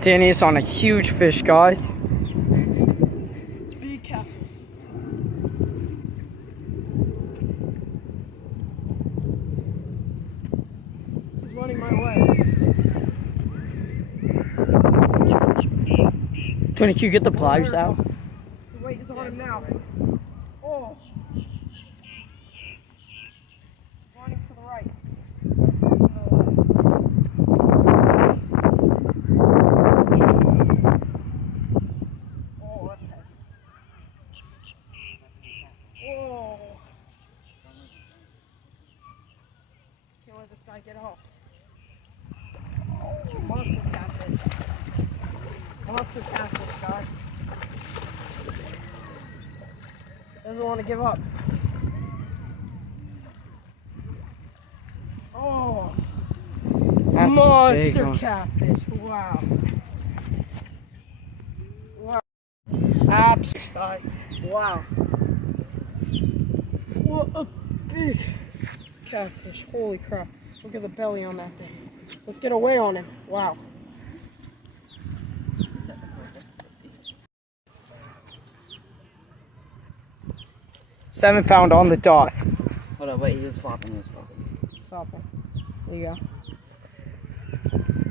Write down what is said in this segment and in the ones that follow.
Danny is on a huge fish, guys. Be careful. He's running my way. 20Q, get the pliers out. The weight is on him now. Oh. Running to the right. Oh, that's heavy. Whoa. Can't let this guy get off. Oh, monster catfish. Monster catfish, guys. Doesn't want to give up. Oh, That's monster catfish! Wow, wow, abs, guys! Wow, what a big catfish! Holy crap! Look at the belly on that thing. Let's get away on him. Wow. 7 pound on the dot. Hold on, wait, he was flopping. Stop him. There you go.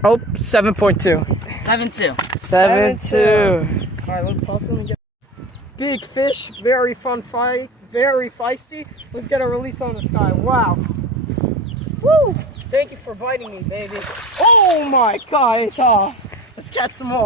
Oh, 7.2. 7-2. 7.2. Alright, let's pause him and get. Big fish, very fun fight, very feisty. Let's get a release on this guy. Wow. Woo! Thank you for biting me, baby. Oh my god, it's off. Let's catch some more.